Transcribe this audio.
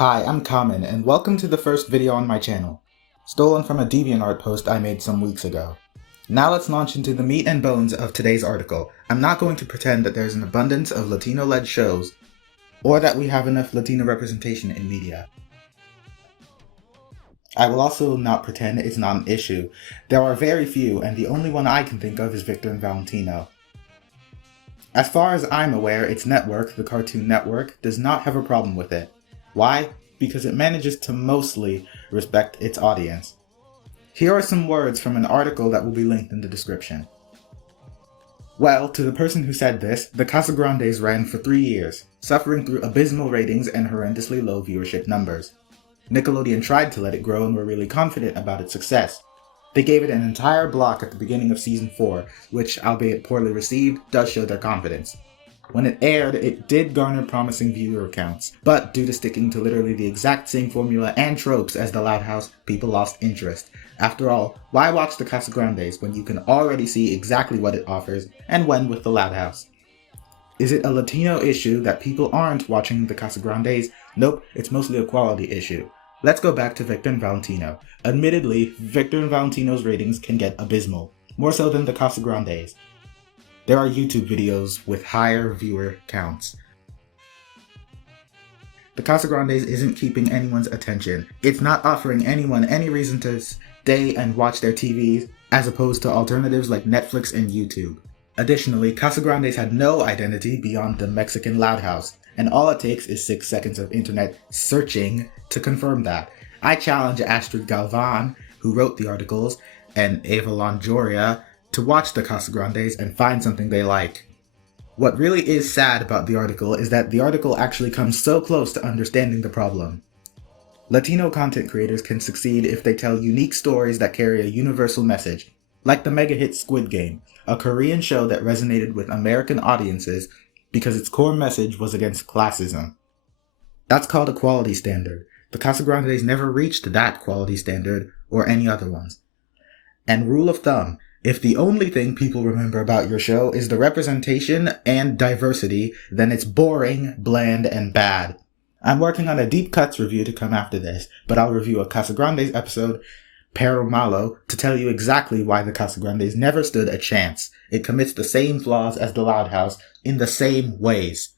Hi, I'm Kamen, and welcome to the first video on my channel, stolen from a DeviantArt post I made some weeks ago. Now let's launch into the meat and bones of today's article. I'm not going to pretend that there's an abundance of Latino-led shows, or that we have enough Latino representation in media. I will also not pretend it's not an issue. There are very few, and the only one I can think of is Victor and Valentino. As far as I'm aware, its network, the Cartoon Network, does not have a problem with it. Why? Because it manages to mostly respect its audience. Here are some words from an article that will be linked in the description. Well, to the person who said this, the Casagrandes ran for 3 years, suffering through abysmal ratings and horrendously low viewership numbers. Nickelodeon tried to let it grow and were really confident about its success. They gave it an entire block at the beginning of season 4, which, albeit poorly received, does show their confidence. When it aired, it did garner promising viewer counts, but due to sticking to literally the exact same formula and tropes as the Loud House, people lost interest. After all, why watch the Casagrandes when you can already see exactly what it offers and when with the Loud House? Is it a Latino issue that people aren't watching the Casagrandes? Nope, it's mostly a quality issue. Let's go back to Victor and Valentino. Admittedly, Victor and Valentino's ratings can get abysmal, more so than the Casagrandes. There are YouTube videos with higher viewer counts. The Casagrandes isn't keeping anyone's attention. It's not offering anyone any reason to stay and watch their TVs, as opposed to alternatives like Netflix and YouTube. Additionally, Casagrandes had no identity beyond the Mexican Loud House, and all it takes is 6 seconds of internet searching to confirm that. I challenge Astrid Galvan, who wrote the articles, and Eva Longoria, to watch the Casagrandes and find something they like. What really is sad about the article is that the article actually comes so close to understanding the problem. Latino content creators can succeed if they tell unique stories that carry a universal message, like the mega hit Squid Game, a Korean show that resonated with American audiences because its core message was against classism. That's called a quality standard. The Casagrandes never reached that quality standard or any other ones. And rule of thumb, if the only thing people remember about your show is the representation and diversity, then it's boring, bland, and bad. I'm working on a deep cuts review to come after this, but I'll review a Casagrandes episode, Perro Malo, to tell you exactly why the Casagrandes never stood a chance. It commits the same flaws as the Loud House in the same ways.